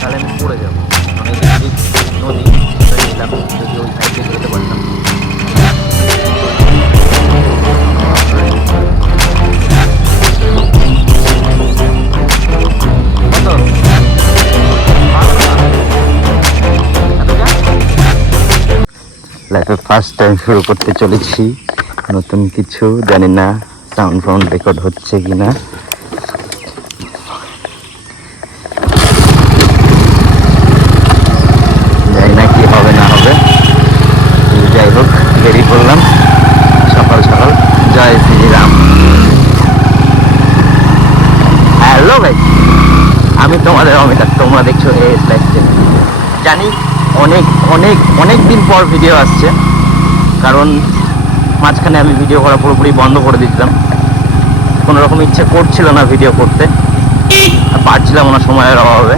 তাহলে আমি পড়ে যাবো। অনেক নদী নিলাম, যদি ওই সাইডে যেতে পারতাম। লাইফে ফার্স্ট টাইম শুরু করতে চলেছি নতুন কিছু, জানি না সাউন্ড রেকর্ড হচ্ছে কিনা। জানি না কি হবে না হবে, যাই হোক বেরিয়ে পড়লাম সকাল সকাল। জয় শ্রীরাম। হ্যালো ভাই, আমি তোমাদের অমিতাভ, তোমরা দেখছো এস লাইফস্টাইল। জানি অনেক অনেক অনেক দিন পর ভিডিও আসছে, কারণ মাঝখানে আমি ভিডিও করা পুরোপুরি বন্ধ করে দিয়েছিলাম। কোনো রকম ইচ্ছে করছিল না ভিডিও করতে, আর পারছিলাম না সময়ের অভাবে।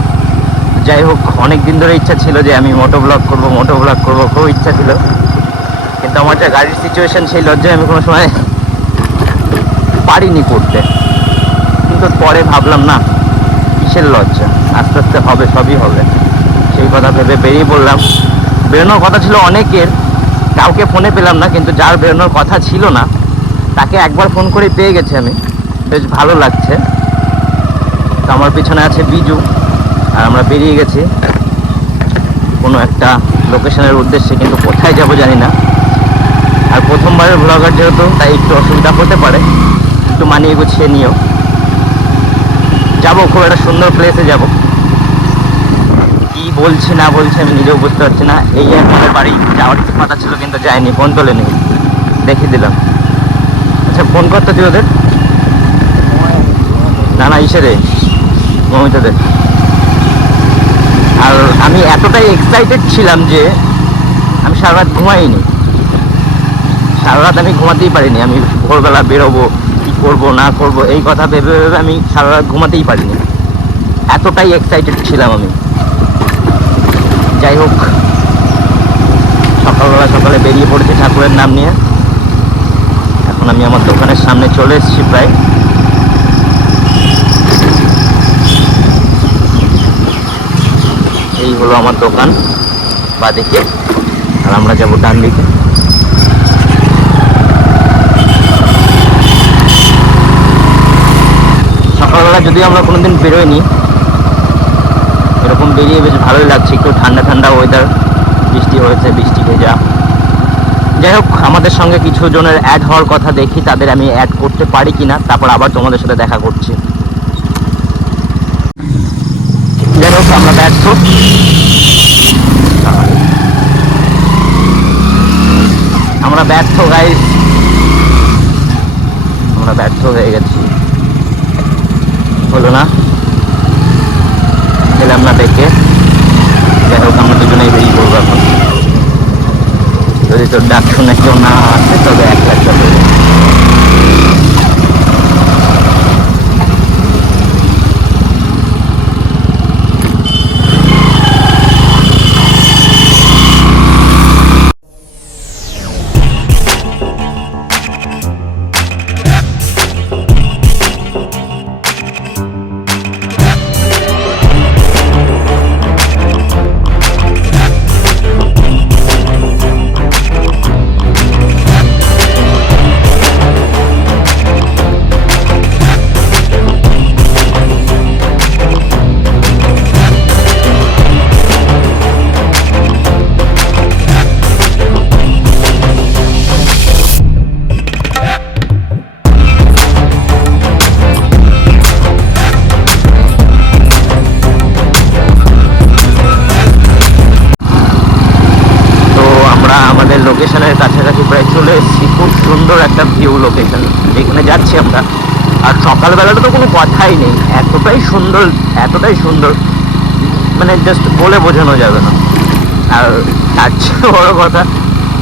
যাই হোক, অনেক দিন ধরে ইচ্ছা ছিল যে আমি মোটো ব্লগ করবো, খুব ইচ্ছা ছিল। কিন্তু আমার যা গাড়ির সিচুয়েশন, সেই লজ্জায় আমি কোনো সময় পারিনি করতে। কিন্তু পরে ভাবলাম না, কিসের লজ্জা, আস্তে আস্তে হবে, সবই হবে। সেই কথা ভেবে বেরিয়ে পড়লাম। বেরোনোর কথা ছিল অনেকের, কাউকে ফোনে পেলাম না, কিন্তু যার বেরোনোর কথা ছিল না তাকে একবার ফোন করে পেয়ে গেছি আমি। বেশ ভালো লাগছে। তো আমার পিছনে আছে বিজু, আর আমরা বেরিয়ে গেছি কোনো একটা লোকেশনের উদ্দেশ্যে, কিন্তু কোথায় যাব জানি না। আর প্রথমবারের ব্লগার যেহেতু, তাই একটু অসুবিধা হতে পারে, একটু মানিয়ে গুছিয়ে নিও। যাবো খুব একটা সুন্দর প্লেসে যাব। কি বলছি না বলছি আমি নিজেও বুঝতে পারছি না। এই আমাদের বাড়ি যাওয়ার কথা ছিল, কিন্তু যায়নি, ফোন তোলেনি, দেখিয়ে দিলাম। আচ্ছা, ফোন করতে তুই ওদের? না ইসেরে, মমিতাদের। আর আমি এতটাই এক্সাইটেড ছিলাম যে আমি সারা রাত ঘুমাইনি। সারা রাত আমি ঘুমাতেই পারিনি। আমি ভোরবেলা বেরোবো, কী করবো না করবো এই কথা ভেবে ভেবে আমি সারা রাত ঘুমাতেই পারিনি, এতটাই এক্সাইটেড ছিলাম আমি। যাই হোক, সকালে বেরিয়ে পড়েছি ঠাকুরের নাম নিয়ে। এখন আমি আমার দোকানের সামনে চলে এসেছি প্রায়। এই হলো আমার দোকান বাঁদিকে, আর আমরা যাবো ডান দিকে। সকালবেলা যদি আমরা কোনোদিন বেরোইনি, এরকম বেরিয়ে বেশ ভালোই লাগছে। একটু ঠান্ডা ঠান্ডা ওয়েদার, বৃষ্টি হয়েছে, বৃষ্টি ভেজা। যাই হোক, আমাদের সঙ্গে কিছু জনের অ্যাড হওয়ার কথা, দেখি তাদের আমি অ্যাড করতে পারি কিনা, তারপর আবার তোমাদের সাথে দেখা করছি। যাই হোক, আমরা ব্যর্থ। গাইস, আমরা ব্যর্থ হয়ে গেছি। হলো না, পেলাম না দেখে। যাই হোক, আমরা দুজনেই বেরিয়ে পড়বো এখন। যদি তোর ডাক শুনে কেউ না আসে, তবে একলা চলে। লোকেশনের কাছাকাছি প্রায় চলে এসেছি। খুব সুন্দর একটা ভিউ লোকেশন, যেখানে যাচ্ছি আমরা। আর সকালবেলাটা তো কোনো কথাই নেই, এতটাই সুন্দর, মানে জাস্ট বলে বোঝানো যাবে না। আর তার চেয়ে বড় কথা,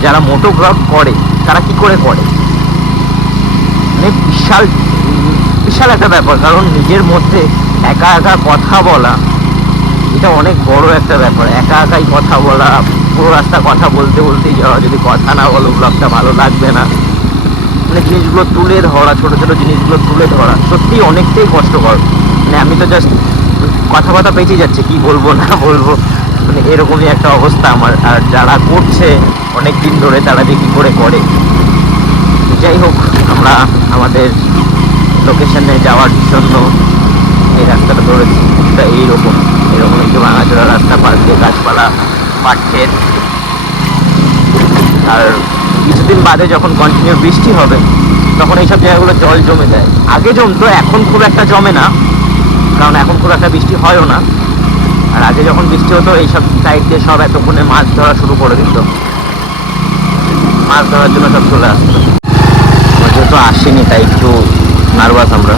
যারা মোটো ব্লগ করে তারা কি করে করে, মানে বিশাল একটা ব্যাপার। কারণ নিজের মধ্যে একা একা কথা বলা, এটা অনেক বড় একটা ব্যাপার। একাই কথা বলা, পুরো রাস্তা কথা বলতেই যাওয়া, যদি কথা না বলো ব্লগটা ভালো লাগবে না। মানে জিনিসগুলো তুলে ধরা, ছোট ছোট জিনিসগুলো তুলে ধরা সত্যি অনেকটাই কষ্টকর। মানে আমি তো জাস্ট কথা পেঁচিয়ে যাচ্ছে, কি বলবো না বলবো, মানে এরকমই একটা অবস্থা আমার। আর যারা করছে অনেক দিন ধরে তারা যে কী করে করে। যাই হোক, আমরা আমাদের লোকেশনে যাওয়ার জন্য এই রাস্তাটা ধরেছি। এইরকম একটু ভাঙাচোরা রাস্তা, পাশ দিয়ে গাছপালা, পাট ক্ষেত। আর কিছুদিন বাদে যখন কন্টিনিউ বৃষ্টি হবে তখন এইসব জায়গাগুলো জল জমে যায়। আগে জমতো, এখন খুব একটা জমে না, কারণ এখন খুব একটা বৃষ্টি হয়ও না। আর আগে যখন বৃষ্টি হতো এইসব সাইড দিয়ে সব এতক্ষণে মাছ ধরা শুরু করে দিত, মাছ ধরার জন্য সব চলে আসতো। যেহেতু আসেনি তাই একটু নার্ভাস আমরা,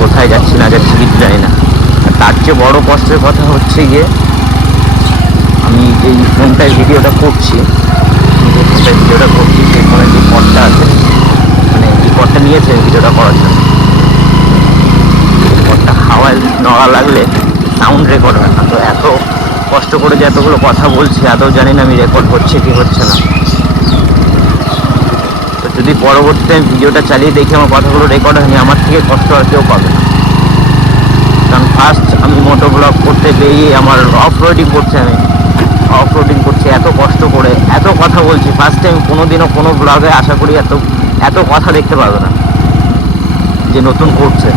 কোথায় যাচ্ছি না যাচ্ছি কিছু জানি না। আর তার চেয়ে বড় কষ্টের কথা হচ্ছে গিয়ে, আমি যেই ফোনটায় ভিডিওটা করছি সেই ফোনে যে পটটা আছে, মানে এই পটটা নিয়েছে ভিডিওটা করার জন্য, পটটা হাওয়ায় নড়া লাগলে সাউন্ড রেকর্ড হয় না। তো এত কষ্ট করে যে এতগুলো কথা বলছি, আদৌ জানি না আমি রেকর্ড হচ্ছে কি হচ্ছে না। তো যদি পরবর্তীতে আমি ভিডিওটা চালিয়ে দেখি আমার কথাগুলো রেকর্ড হয়নি, আমার থেকে কষ্ট আর কেউ পাবে না। কারণ ফার্স্ট আমি মোটো ব্লগ করতে বেরিয়ে আমার অফ রোডিং করছি এত কষ্ট করে, এত কথা বলছি। ফার্স্ট টাইম কোনোদিনও কোনো ব্লগে আশা করি এত কথা দেখতে পাবে না যে নতুন করছে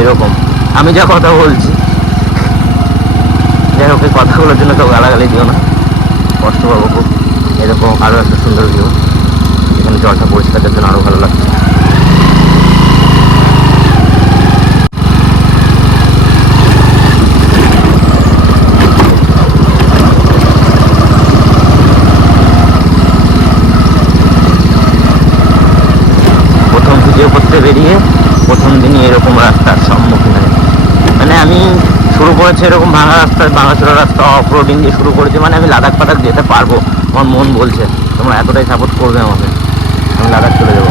এরকম আমি যা কথা বলছি। যাই হোক, এই কথাগুলোর জন্য কেউ গালাগালি দিও না, কষ্ট পাবো খুব। এরকম আরও একটা সুন্দর ভিউ, এখানে জলটা পরিষ্কারের জন্য আরও ভালো লাগছে। ভিডিও করতে বেরিয়ে প্রথম দিনই এরকম রাস্তার সম্মুখীন হয়। মানে আমি শুরু করেছি এরকম ভাঙাচোরা রাস্তা অফ রোডিং দিয়ে শুরু করেছি, মানে আমি লাদাখ পাদাখ যেতে পারবো। আমার মন বলছে তোমরা এতটাই সাপোর্ট করবে আমাকে, আমি লাদাখ চলে যাবো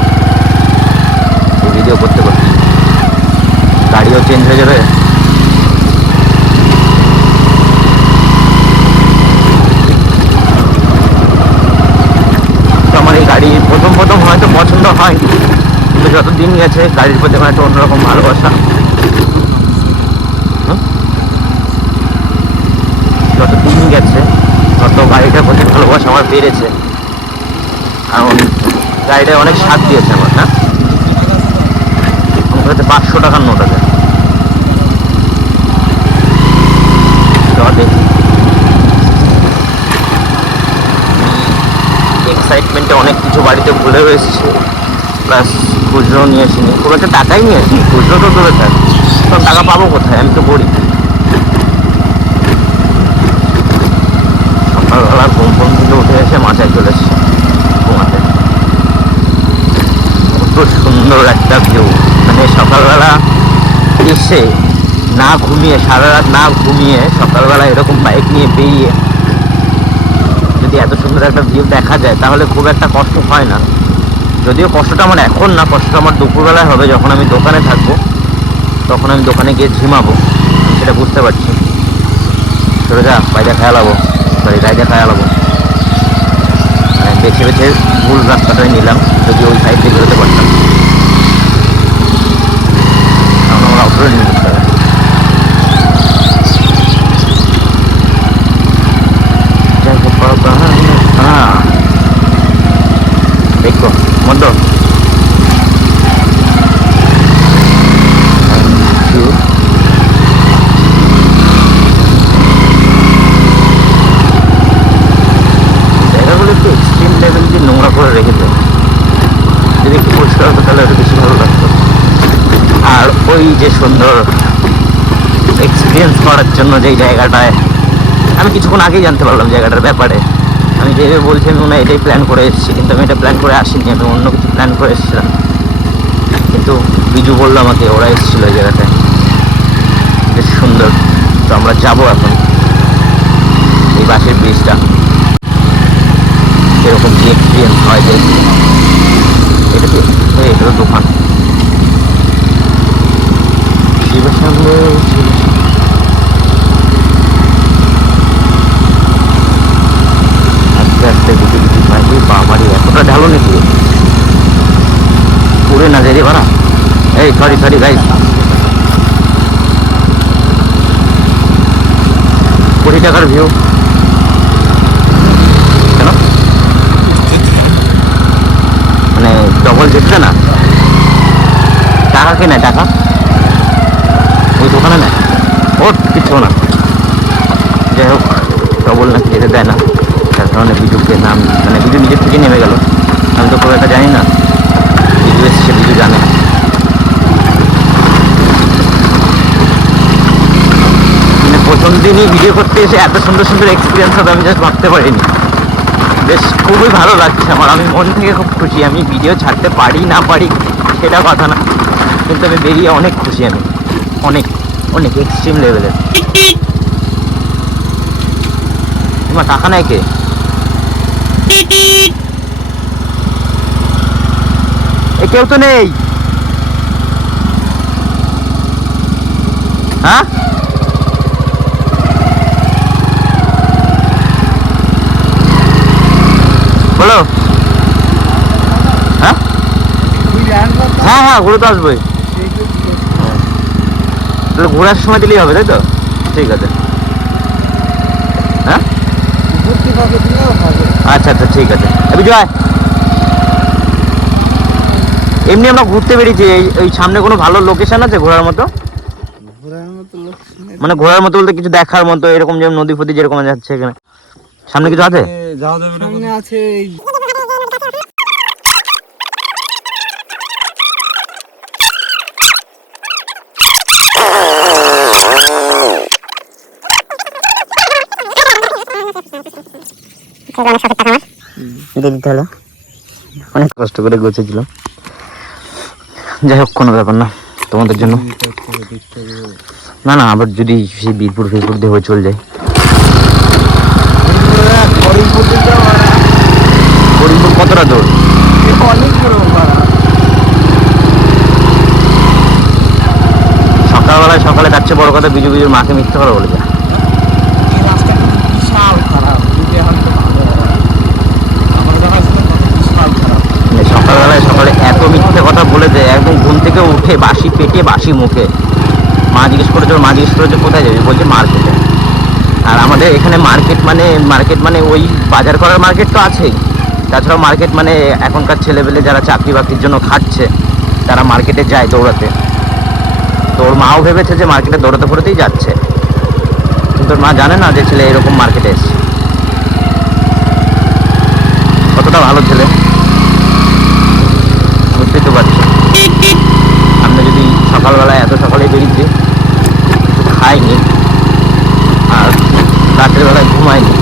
এই ভিডিও করতে করতে। গাড়িও চেঞ্জ হয়ে যাবে। তো আমার এই গাড়ি প্রথম হয়তো পছন্দ হয়, কিন্তু যত দিন গেছে গাড়ির প্রতি আমার একটা অন্যরকম ভালোবাসা, যত দিন গেছে তত গাড়িটার প্রতি ভালোবাসা আমার বেড়েছে। কারণ গাড়িটা অনেক স্বাদ দিয়েছে আমার, না আমার কাছে 500 টাকার নোট আছে। দেখি এক্সাইটমেন্টে অনেক কিছু বাড়িতে ভুলেও এসেছি, প্লাস খুচরো নিয়ে আসিনি, খুব একটা টাকাই নিয়ে আসিনি। খুচরো তো দূরে থাক, তখন টাকা পাবো কোথায়, আমি তো গরিব। সকালবেলা ঘুম থেকে উঠে এসে মাথায় চলে এসছে ঘুমাতে। কত সুন্দর একটা ভিউ, মানে সকালবেলা এসে না ঘুমিয়ে, সারা রাত না ঘুমিয়ে সকালবেলা এরকম বাইক নিয়ে বেরিয়ে যদি এত সুন্দর একটা ভিউ দেখা যায় তাহলে খুব একটা কষ্ট হয় না। যদিও কষ্টটা আমার এখন না, কষ্টটা আমার দুপুরবেলায় হবে, যখন আমি দোকানে থাকবো, তখন আমি দোকানে গিয়ে ঝিমাবো, সেটা বুঝতে পারছি। চলে যা বাইরে খেয়ালাবো, রাইডে খেয়ালাবো, বেছে ভুল রাস্তাটাই নিলাম, যদি ওই সাইড দিয়ে বেরোতে পারতাম। কারণ আমার অপারেটিং করতে হবে। দেখো মধ্য জায়গাগুলো একটু এক্সট্রিম লেভেল দিয়ে নোংরা করে রেখেছে, যদি একটু পরিষ্কার হতো তাহলে একটু বেশি ভালো লাগতো। আর ওই যে সুন্দর এক্সপিরিয়েন্স করার জন্য যেই জায়গাটায় আমি কিছুক্ষণ আগেই জানতে পারলাম জায়গাটার ব্যাপারে। আমি যেভাবে বলছি আমি মনে হয় এটাই প্ল্যান করে এসেছি, কিন্তু আমি এটা প্ল্যান করে আসিনি, আমি অন্য কিছু প্ল্যান করে এসেছিলাম। কিন্তু বিজু বললো আমাকে ওরা এসেছিলো এই জায়গাটায়, বেশ সুন্দর। তো আমরা যাবো এখন এই বাসের ব্রিজটা, এরকম কি এক্সপিরিয়েন্স হয় যে এটা কি এটা তো দোকান শিবের সামনে। আস্তে আস্তে দুটি পাইলে বাবারি এতটা ঢালো নাকি পুরে না যাই রে ভাড়া। এই সরি গাইস, টাকার ভিউ। কেন মানে ডবল যেতে না, টাকা কে নেয়? টাকা ওই দোকানে নেয়, ওর কিছু না। যাই হোক, ডবল নাকি যেতে দেয় না, তার কারণে বিজুকে নাম, মানে বিজু নিজের থেকে নেমে গেল। আমি তো খুব একটা জানি না, বিজু এসছে, বিজু জানে। মানে প্রথম দিনই ভিডিও করতে এসে এত সুন্দর সুন্দর এক্সপিরিয়েন্স হবে আমি জাস্ট ভাবতে পারিনি। বেশ খুবই ভালো লাগছে আমার, আমি মন থেকে খুব খুশি। আমি ভিডিও ছাড়তে পারি না পারি সেটা কথা না, কিন্তু আমি বেরিয়ে অনেক খুশি। আমি অনেক অনেক এক্সট্রিম লেভেলের। তোমার টাকা নেয় কে? কেউ তো নেই। হ্যাঁ বলো। হ্যাঁ হ্যাঁ হ্যাঁ, ঘুরে তো আসবোই। তাহলে ঘোরার সময় দিলেই হবে, তাই তো? ঠিক আছে। হ্যাঁ আচ্ছা আচ্ছা, ঠিক আছে। বিজয়, এমনি আমরা ঘুরতে বেরিয়েছি, এই সামনে কোনো ভালো লোকেশন আছে ঘোরার মতো? মানে ঘোরার মতো বলতে কিছু দেখার মতো, এরকম যেমন নদী ফদী যেরকম যাচ্ছে এখানে সামনে কিছু আছে? সামনে আছে দিতে হলো, অনেক কষ্ট করে গোছেছিলাম। যাই হোক, কোনো ব্যাপার না তোমাদের জন্য। না না, আবার যদি সেই বীরপুর ফেসবুক দিয়ে হয়ে চলে যায়। করিমপুর কতটা দূর? সকালবেলায় সকালে যাচ্ছে বড় কথা, বিজু বিজুর মাকে মিথ্যে কথা বলে যায়। সকালবেলায় সকালে এত মিথ্যে কথা বলে দেয়, একদম ঘুম থেকে উঠে বাসি পেটে বাসি মুখে। মা জিজ্ঞেস করেছে কোথায় যাবি, বলছে মার্কেটে। আর আমাদের এখানে মার্কেট মানে ওই বাজার করার মার্কেট তো আছেই, তাছাড়াও মার্কেট মানে এখনকার ছেলেপেলে যারা চাকরি বাকরির জন্য খাটছে তারা মার্কেটে যায় দৌড়াতে। তো ওর মাও ভেবেছে যে মার্কেটে দৌড়াতেই যাচ্ছে, কিন্তু ওর মা জানে না যে ছেলে এরকম মার্কেটে এসছে। কতটা ভালো ছেলে বুঝতেই তো পারছি। আমরা যদি সকালবেলায় এত সকালে বেরিয়েছি, কিছু খাইনি আর রাতের বেলায় ঘুমাইনি।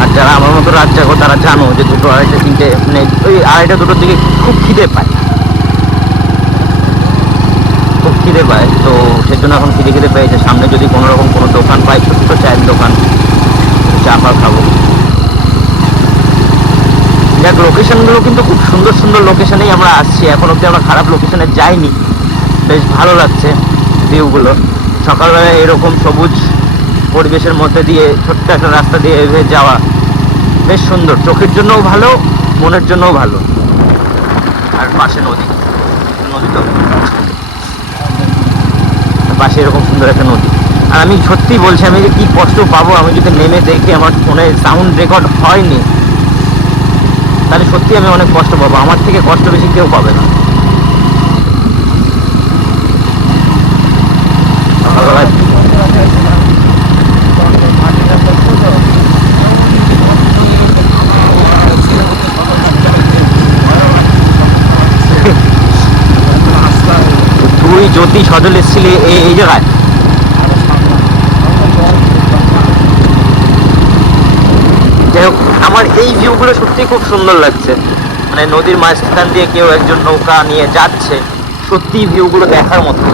আর যারা আমার মতো রাত জাগো তারা জানো যে 2টো 2:30 3টে, মানে ওই 2:30 2টোর দিকে খুব খিদে পায়, খুব খিদে পায়। তো সেজন্য এখন খিদে পেয়েছে। সামনে যদি কোনো রকম কোনো দোকান পাই, ছোট্ট চায়ের দোকান, চা ফা খাবো। দেখ, লোকেশনগুলো কিন্তু খুব সুন্দর সুন্দর লোকেশনেই আমরা আসছি, এখন অব্দি আমরা খারাপ লোকেশনে যাইনি। বেশ ভালো লাগছে ভিউগুলো। সকালবেলায় এরকম সবুজ পরিবেশের মধ্যে দিয়ে ছোট্ট একটা রাস্তা দিয়ে এভাবে যাওয়া বেশ সুন্দর, চোখের জন্যও ভালো, মনের জন্যও ভালো। আর পাশে নদী তো পাশে এরকম সুন্দর একটা নদী। আর আমি সত্যি বলছি, আমি যে কি কষ্ট পাবো আমি যদি নেমে দেখি আমার ফোনে সাউন্ড রেকর্ড হয়নি, তাহলে সত্যি আমি অনেক কষ্ট পাবো। আমার থেকে কষ্ট বেশি কেউ পাবে না। সকালবেলায় তুই জ্যোতি সজল এসেছিলি এই জায়গায়? যাই হোক, আমার এই ভিউগুলো সত্যি খুব সুন্দর লাগছে। মানে নদীর মাঝখান দিয়ে কেউ একজন নৌকা নিয়ে যাচ্ছে, সত্যি ভিউগুলো দেখার মতো।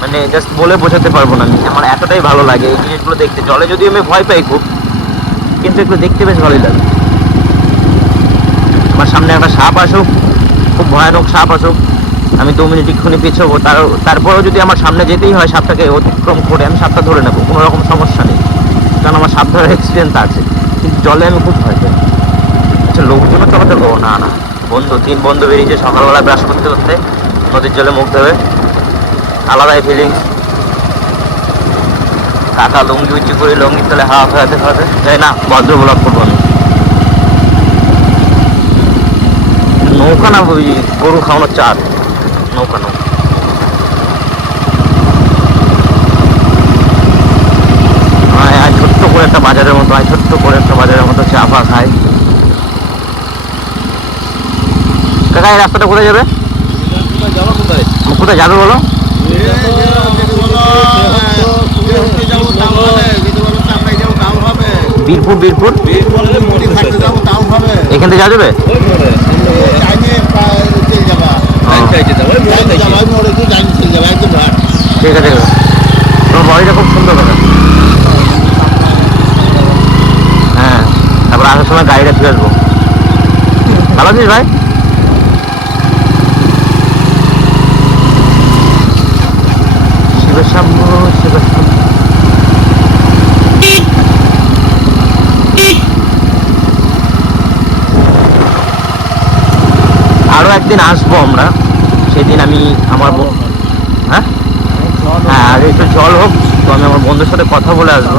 মানে জাস্ট বলে বোঝাতে পারবো না আমি, আমার এতটাই ভালো লাগে এই জিনিসগুলো দেখতে। জলে যদিও আমি ভয় পাই খুব, কিন্তু এগুলো দেখতে বেশ ভালোই লাগে। আমার সামনে একটা সাপ আসুক, খুব ভয়ানক সাপ আসুক, আমি 2 মিনিট এক্ষুনি পেছবো। তারপরেও যদি আমার সামনে যেতেই হয় সাপটাকে অতিক্রম করে, আমি সাপটা ধরে নেবো, কোনো রকম সমস্যা নেই, কারণ আমার সাপ ধরার এক্সপিরিয়েন্স আছে। কিন্তু জলে আমি খুব ভয় পাই। আচ্ছা, লোকজনও চলাতে পারবো না? না, 3 বন্ধু বেরিয়েছে সকালবেলা ব্রাশ করতে করতে নদীর জলে মুখ দেবে, আলাদাই ফিলিংস। কাকা লুঙ্গি উঁচু করে লুঙ্গির তলে হাওয়া ফেরাতে ফেরাতে যাই না, ভদ্র ব্লগ করবো আমি। নৌকা না, ওই গরু খাওয়ানোর চার নৌকা নৌকা। ছোট্ট করে একটা বাজারের মতো, ছোট্ট করে একটা বাজারের মতো চা ফা খায়। কাকা এই রাস্তাটা কোথায় যাবে? কোথায় যাবে বলো? বীরপুর। বীরপুর এখান থেকে যাওয়া যাবে? ঠিক আছে, তোমার বাড়িটা খুব সুন্দর কথা। হ্যাঁ, তারপর আসার সময় গাড়িটা ফিরে আসবো। ভালো আছিস ভাই? শিবের সাম্য, শিবের সাম্য। আরো একদিন আসবো আমরা, সেদিন আমি আমার হ্যাঁ হ্যাঁ আর একটু জল হোক তো আমি আমার বন্ধুর সাথে কথা বলে আসবো।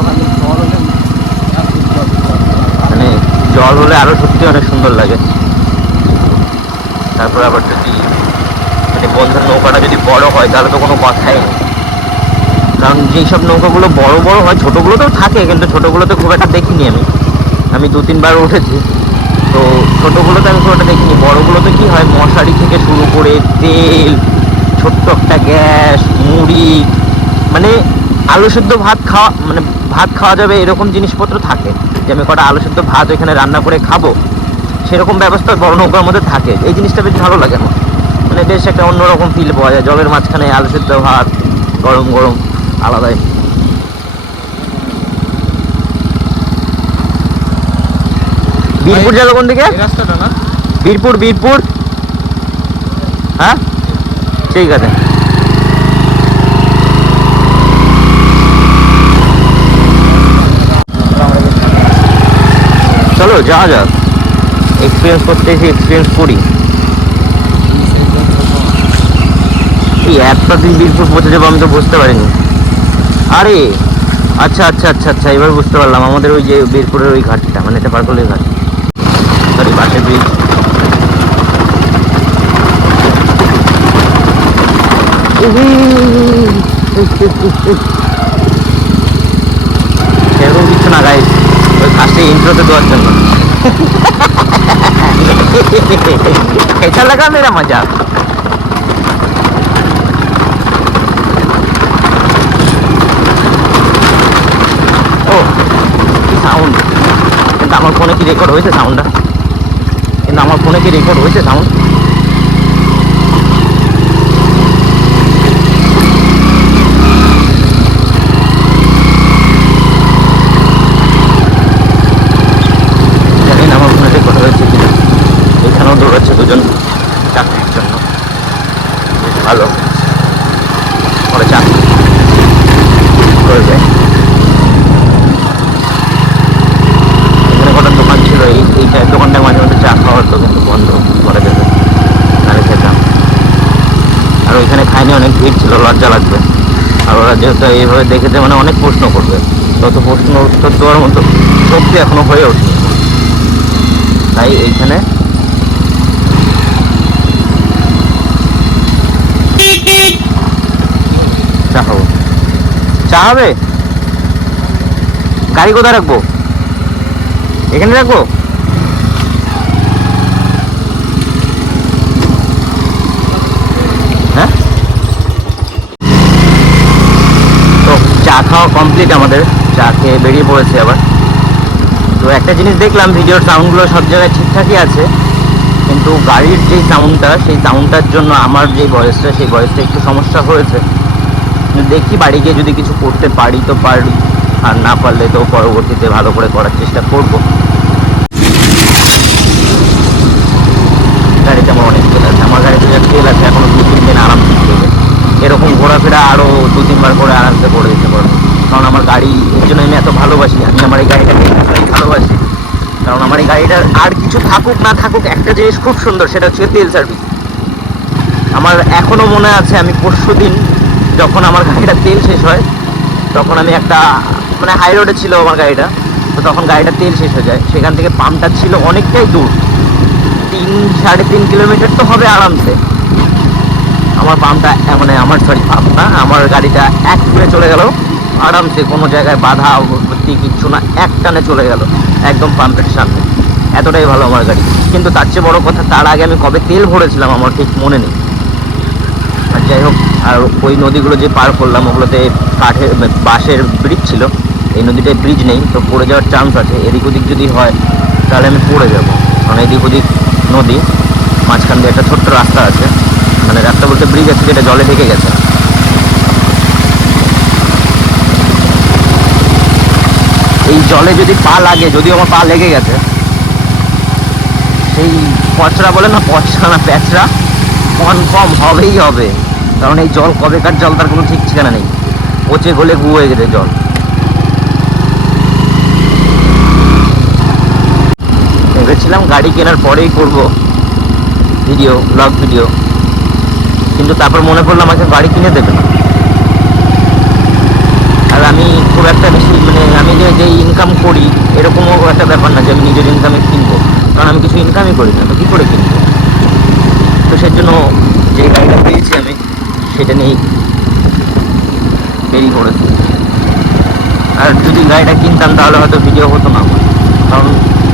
মানে জল হলে আরো সত্যি অনেক সুন্দর লাগে। তারপরে আবার যদি মানে বন্ধুর নৌকাটা যদি বড় হয় তাহলে তো কোনো কথাই নেই। কারণ যেসব নৌকাগুলো বড় বড় হয়, ছোটোগুলোতেও থাকে, কিন্তু ছোটোগুলোতে খুব একটা দেখিনি আমি 2-3 বার উঠেছি। তো ছোটোগুলোতে আমি খুব একটা দেখিনি। বড়োগুলোতে কী হয়, মশারি থেকে শুরু করে তেল, ছোট্ট একটা গ্যাস, মুড়ি, মানে আলু সেদ্ধ ভাত খাওয়া, মানে ভাত খাওয়া যাবে এরকম জিনিসপত্র থাকে, যে আমি কটা আলু সেদ্ধ ভাত ওইখানে রান্না করে খাবো, সেরকম ব্যবস্থা বড় নৌকার মধ্যে থাকে। এই জিনিসটা বেশ ভালো লাগে আমার, মানে বেশ একটা অন্যরকম ফিল পাওয়া যায়। জলের মাঝখানে আলু সেদ্ধ ভাত গরম গরম, আলাদাই। বীরপুর যাবে কোন দিকে? রাস্তাটা না, বীরপুর। বীরপুর, হ্যাঁ ঠিক আছে। চলো যাওয়া যাক, এক্সপিরিয়েন্স করতে এসে এক্সপিরিয়েন্স করি। এই একটা দিন বীরপুর পৌঁছে যাবো আমি তো বুঝতে পারিনি। আরে আচ্ছা আচ্ছা আচ্ছা আচ্ছা, এবার বুঝতে পারলাম, আমাদের ওই যে বীরপুরের ওই ঘাটটা, মানে এটা পার করলে ঘাট, সরি বাসের ব্রিজ। সেরকম কিছু না গাইস, ওই ফার্স্টে ইন্ট্রোতে দেওয়ার জন্য। कैसा लगा मेरा मजाक? ও সাউন্ড, কিন্তু আমার ফোনে কি রেকর্ড হয়েছে সাউন্ডটা? কিন্তু আমার ফোনে কি রেকর্ড হয়েছে সাউন্ড? এখানেও দৌড়াচ্ছে দুজন চাকরির জন্য, বেশ ভালো, পরে চাকরি করবে। এখানে কটা দোকান ছিল, এই চায়ের দোকানটা মাঝে মাঝে চা খাওয়ার তো, কিন্তু বন্ধ করে দেবে, নাহলে খেতাম। আর ওইখানে খাইনি, অনেক ভিড় ছিল, লজ্জা লাগবে। আর ওরা যেহেতু এইভাবে দেখেছে মানে অনেক প্রশ্ন করবে, তত প্রশ্ন উত্তর দেওয়ার মতো শক্তি এখনো হয়ে ওঠেনি, তাই এইখানে চা খাবো। চা হবে? গাড়ি কোথায় রাখবো? এখানে রাখবো? হ্যাঁ, তো চা খাওয়া কমপ্লিট আমাদের, চা খেয়ে বেরিয়ে পড়েছে আবার। তো একটা জিনিস দেখলাম, ভিডিওর সাউন্ডগুলো সব জায়গায় ঠিকঠাকই আছে, কিন্তু গাড়ির যেই সাউন্ডটা, সেই সাউন্ডটার জন্য আমার যে ভয়েসটা, সেই ভয়েসটা একটু সমস্যা হয়েছে। দেখি বাড়ি গিয়ে যদি কিছু করতে পারি তো পারি, আর না পারলে তো পরবর্তীতে ভালো করে করার চেষ্টা করব। গাড়িতে আমার অনেক তেল আছে, আমার গাড়িতে যা তেল আছে এখনো 2-3 দিন আরামসে চলবে। এরকম ঘোরাফেরা আরও 2-3 বার করে আরামসে করে দিতে পারবো। কারণ আমার গাড়ি, এর জন্য আমি এত ভালোবাসি, আমি আমার এই গাড়িটাকে ভালোবাসি। কারণ আমার এই গাড়িটার আর কিছু থাকুক না থাকুক, একটা জিনিস খুব সুন্দর, সেটা হচ্ছে তেল সার্ভিস। আমার এখনও মনে আছে, আমি পরশুদিন যখন আমার গাড়িটা তেল শেষ হয়, তখন আমি একটা মানে হাই রোডে ছিল আমার গাড়িটা, তো তখন গাড়িটা তেল শেষ হয়ে যায়। সেখান থেকে পাম্পটা ছিল অনেকটাই দূর, 3-3.5 কিলোমিটার তো হবে আরামসে। আমার পাম্পটা মানে আমার পাম্প না, আমার গাড়িটা এক ফুলে চলে গেল আরামসে, কোনো জায়গায় বাধা ভর্তি কিচ্ছু না, এক টানে চলে গেল একদম পাম্পের সামনে। এতটাই ভালো আমার গাড়ি। কিন্তু তার চেয়ে বড় কথা, তার আগে আমি কবে তেল ভরেছিলাম আমার ঠিক মনে নেই। আর যাই হোক, আর ওই নদীগুলো যে পার করলাম ওগুলোতে কাঠের বাঁশের ব্রিজ ছিল, এই নদীটায় ব্রিজ নেই, তো পড়ে যাওয়ার চান্স আছে। এদিক ওদিক যদি হয় তাহলে আমি পড়ে যাবো, কারণ এদিক ওদিক নদী, মাঝখান দিয়ে একটা ছোট্ট রাস্তা আছে, মানে রাস্তা বলতে ব্রিজ আছে যেটা জলে ঢেকে গেছে। এই জলে যদি পা লাগে, যদিও আমার পা লেগে গেছে, সেই পচড়া বলে না, পচড়া না প্যাচড়া কনফার্ম হবেই হবে। কারণ এই জল কবেকার জল তার কোনো ঠিক ঠিকানা নেই, পচে গলে গু হয়ে গেছে জল। ভেবেছিলাম গাড়ি কেনার পরেই করব ভিডিও, ব্লগ ভিডিও, কিন্তু তারপর মনে পড়লো আমাকে গাড়ি কিনে দেবে না। আর আমি খুব একটা বেশি মানে আমি যে ইনকাম করি এরকমও একটা ব্যাপার না যে আমি নিজের ইনকামে কিনবো, কারণ আমি কিছু ইনকামই করি না, তো কী করে কিনবো? তো সেই জন্য যে গাড়িটা পেয়েছি আমি সেটা নিয়েই বেরিয়ে পড়েছি। আর যদি গাড়িটা কিনতাম তাহলে হয়তো ভিডিও হতো না আমার, কারণ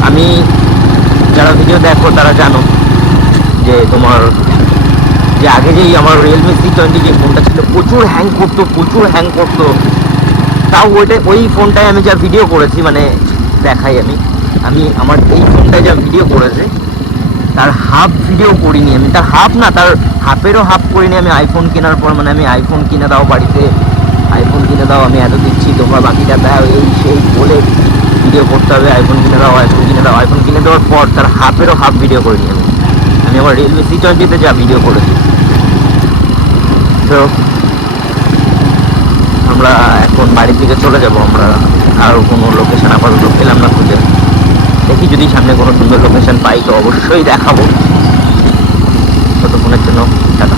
আমি, যারা ভিডিও দেখো তারা জানো যে তোমার যে আগে যেই আমার রিয়েলমি C20 যে ফোনটা ছিল প্রচুর হ্যাং করতো। তাও ওই ফোনটায় আমি যা ভিডিও করেছি, মানে দেখাই আমি আমার এই ফোনটায় যা ভিডিও করেছে তার হাফ ভিডিও করিনি আমি, তার হাফ না, তার হাফেরও হাফ করিনি আমি আইফোন কেনার পর। মানে আমি আইফোন কিনে দাও বাড়িতে, আইফোন কিনে দাও, আমি এত দিচ্ছি তোমরা বাকিটা দাও, এই সেই বলে ভিডিও করতে হবে, আইফোন কিনে দাও, আইফোন কিনে দাও। আইফোন কিনে দেওয়ার পর তার হাফেরও হাফ ভিডিও করিনি আমি আমার রিয়েলমি C20-তে যা ভিডিও করেছি। তো আমরা এখন বাড়ির দিকে চলে যাব। আমরা আর কোনো লোকেশন আপাতত পেলাম না খুঁজে, দেখি যদি সামনে কোনো সুন্দর লোকেশন পাই তো অবশ্যই দেখাবো। ততক্ষণের জন্য টাটা।